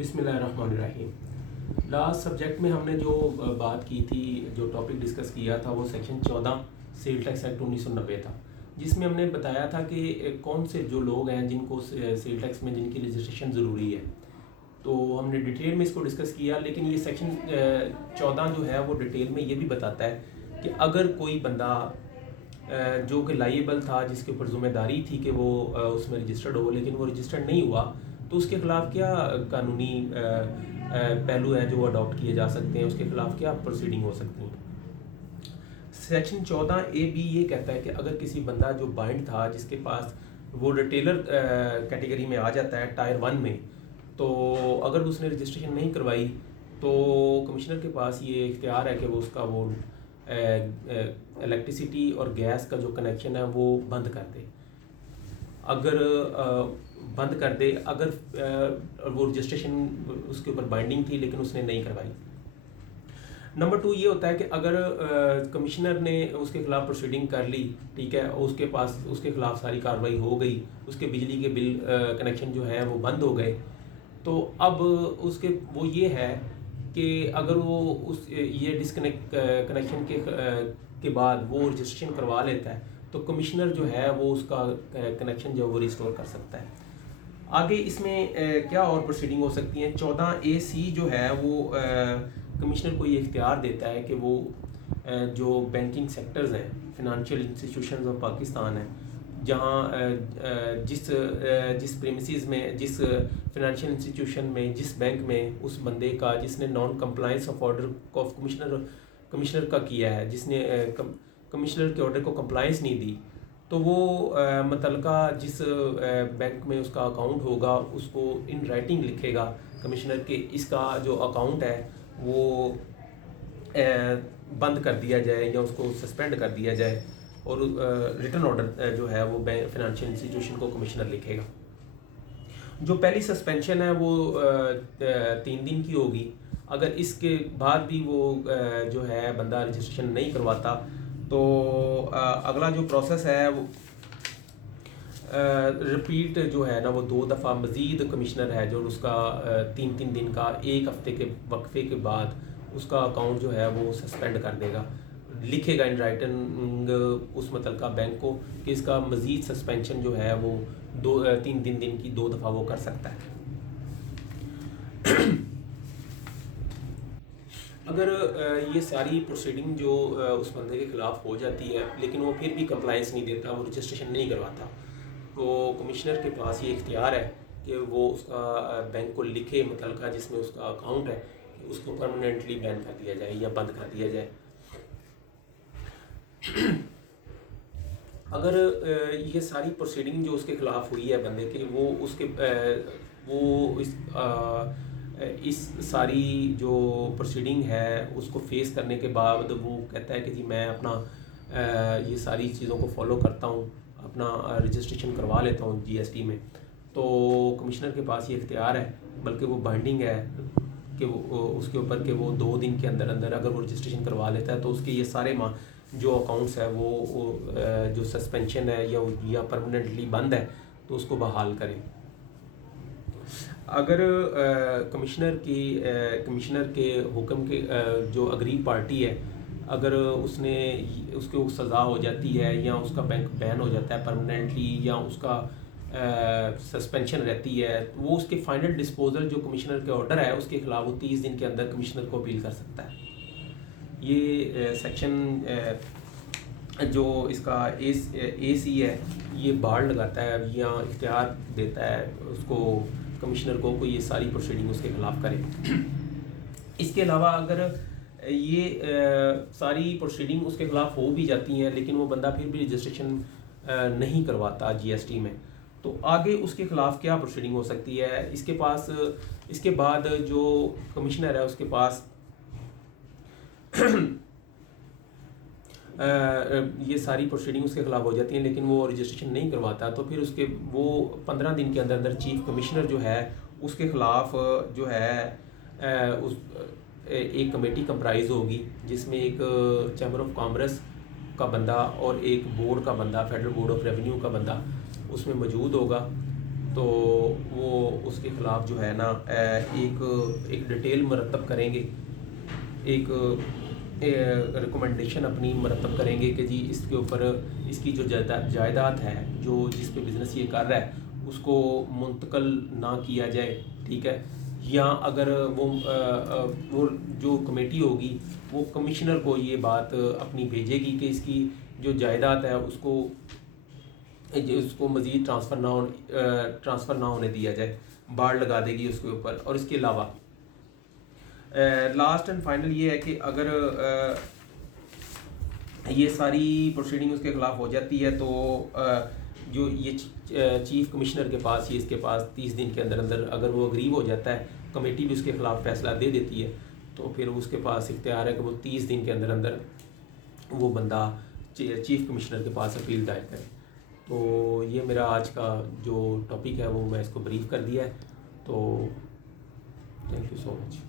बिस्मिल्लाहिर्रहमानिर्रहीम। Last subject में हमने जो बात की थी, जो टॉपिक डिस्कस किया था, वो सेक्शन 14 सेल टैक्स एक्ट 1990 था, जिसमें हमने बताया था कि कौन से जो लोग हैं जिनको सेल टैक्स में जिनकी रजिस्ट्रेशन ज़रूरी है। तो हमने डिटेल में इसको डिस्कस किया, लेकिन ये सेक्शन 14 जो है वो डिटेल में ये भी बताता है कि अगर कोई बंदा जो कि लाइएबल था, जिसके ऊपर ज़िम्मेदारी थी कि वो उसमें रजिस्टर्ड हो, लेकिन वो रजिस्टर्ड नहीं हुआ, तो उसके ख़िलाफ़ क्या कानूनी पहलू हैं जो वो अडॉप्ट किए जा सकते हैं, उसके ख़िलाफ़ क्या प्रोसीडिंग हो सकती हैं। सेक्शन 14A(B) ये कहता है कि अगर किसी बंदा जो बाइंड था, जिसके पास वो रिटेलर कैटेगरी में आ जाता है टायर 1 में, तो अगर उसने रजिस्ट्रेशन नहीं करवाई तो कमिश्नर के पास ये इख्तियार है कि वो उसका वो इलेक्ट्रिसिटी और गैस का जो कनेक्शन है वो बंद कर दे। अगर बंद कर दे, अगर वो रजिस्ट्रेशन उसके ऊपर बाइंडिंग थी लेकिन उसने नहीं करवाई। नंबर 2 ये होता है कि अगर कमिश्नर ने उसके खिलाफ प्रोसीडिंग कर ली, ठीक है, उसके पास उसके खिलाफ सारी कार्रवाई हो गई, उसके बिजली के बिल कनेक्शन जो है वो बंद हो गए, तो अब उसके वो ये है कि अगर वो उस ये डिसकनेक्ट कनेक्शन के बाद वो रजिस्ट्रेशन करवा लेता है, तो कमिश्नर जो है वो उसका कनेक्शन जो वो रिस्टोर कर सकता है। आगे इसमें क्या और प्रोसीडिंग हो सकती हैं। 14A(C) जो है वो कमिश्नर को ये इख्तियार देता है कि वो जो बैंकिंग सेक्टर्स हैं, फिनंशियल इंस्टीट्यूशंस ऑफ पाकिस्तान है, जहाँ जिस प्रेमिसेस में, जिस फिनंशियल इंस्टीट्यूशन में, जिस बैंक में उस बंदे का जिसने non compliance of order of commissioner का किया है, जिसने कमिश्नर के ऑर्डर को कंप्लायंस नहीं दी, तो वो मुतल्लिका जिस बैंक में उसका अकाउंट होगा उसको इन राइटिंग लिखेगा कमिश्नर के, इसका जो अकाउंट है वो बंद कर दिया जाए या उसको सस्पेंड कर दिया जाए, और रिटर्न ऑर्डर जो है वो बैंक फिनंशियल इंस्टीट्यूशन को कमिश्नर लिखेगा। जो पहली सस्पेंशन है वो 3 दिन की होगी। अगर इसके बाद भी वो जो है बंदा रजिस्ट्रेशन नहीं करवाता, तो अगला जो प्रोसेस है वो रिपीट जो है ना, वो 2 दफ़ा मज़ीद कमिश्नर है जो उसका 3-3 दिन का, 1 हफ्ते के वक्फे के बाद उसका अकाउंट जो है वो सस्पेंड कर देगा, लिखेगा इन राइटिंग उस मुतल्लिका बैंक को कि इसका मज़ीद सस्पेंशन जो है वो 2-3 दिन की 2 दफ़ा वो कर सकता है। अगर ये सारी प्रोसीडिंग जो उस बंदे के ख़िलाफ़ हो जाती है, लेकिन वो फिर भी कंप्लायंस नहीं देता, वो रजिस्ट्रेशन नहीं करवाता, तो कमिश्नर के पास ये इख्तियार है कि वो उसका बैंक को लिखे मुतल्लिका जिसमें उसका अकाउंट है, कि उसको परमानेंटली बैन कर दिया जाए या बंद कर दिया जाए। अगर ये सारी प्रोसीडिंग जो उसके ख़िलाफ़ हुई है बंदे के, वो उसके वो इस सारी जो प्रोसीडिंग है उसको फेस करने के बाद वो कहता है कि जी मैं अपना ये सारी चीज़ों को फॉलो करता हूँ, अपना रजिस्ट्रेशन करवा लेता हूँ GST में, तो कमिश्नर के पास ये इख्तियार है, बल्कि वो बाइंडिंग है कि वो उसके ऊपर कि वो 2 दिन के अंदर अंदर अगर वो रजिस्ट्रेशन करवा लेता है तो उसके ये सारे जो अकाउंट्स है वो जो सस्पेंशन है या परमानेंटली बंद है तो उसको बहाल करें। अगर कमिश्नर के हुक्म के जो अग्री पार्टी है, अगर उसको सज़ा हो जाती है या उसका बैंक बैन हो जाता है परमानेंटली, या उसका सस्पेंशन रहती है, तो वो उसके फाइनल डिस्पोजल जो कमिश्नर के ऑर्डर है उसके खिलाफ वो 30 दिन के अंदर कमिश्नर को अपील कर सकता है। ये सेक्शन जो इसका AC है ये बाड़ लगाता है या इख्तियार देता है उसको कमिश्नर को कोई ये सारी प्रोसीडिंग उसके खिलाफ करे। इसके अलावा अगर ये सारी प्रोसीडिंग उसके खिलाफ हो भी जाती हैं लेकिन वो बंदा फिर भी रजिस्ट्रेशन नहीं करवाता GST में, तो आगे उसके खिलाफ क्या प्रोसीडिंग हो सकती है। इसके बाद जो कमिश्नर है उसके पास ये सारी प्रोसीडिंग उसके खिलाफ हो जाती हैं लेकिन वो रजिस्ट्रेशन नहीं करवाता, तो फिर वो 15 दिन के अंदर अंदर चीफ कमिश्नर जो है उसके खिलाफ जो है उस एक कमेटी कंप्राइज होगी, जिसमें एक चैम्बर ऑफ कॉमर्स का बंदा और एक बोर्ड का बंदा, फेडरल बोर्ड ऑफ रेवेन्यू का बंदा उसमें मौजूद होगा। तो वो उसके ख़िलाफ़ जो है ना एक डिटेल मरतब करेंगे, एक रिकमेंडेशन अपनी मरतब करेंगे कि जी इसके ऊपर इसकी जो जायदाद है, जो जिस पे बिज़नेस ये कर रहा है, उसको मुंतकल ना किया जाए, ठीक है। या अगर वो जो कमेटी होगी वो कमिश्नर को ये बात अपनी भेजेगी कि इसकी जो जायदाद है उसको मज़ीद ट्रांसफ़र ना होने दिया जाए, बाड़ लगा देगी उसके ऊपर। और इसके अलावा लास्ट एंड फाइनल ये है कि अगर ये सारी प्रोसीडिंग उसके ख़िलाफ़ हो जाती है तो जो ये चीफ़ कमिश्नर के पास, ये इसके पास 30 दिन के अंदर अंदर अगर वो अग्रीव हो जाता है, कमेटी भी उसके ख़िलाफ़ फैसला दे देती है, तो फिर उसके पास इख्तियार है कि वो 30 दिन के अंदर अंदर वो बंदा चीफ़ कमिश्नर के पास अपील दायर करे। तो ये मेरा आज का जो टॉपिक है वो मैं इसको ब्रीफ कर दिया है। तो थैंक यू सो मच।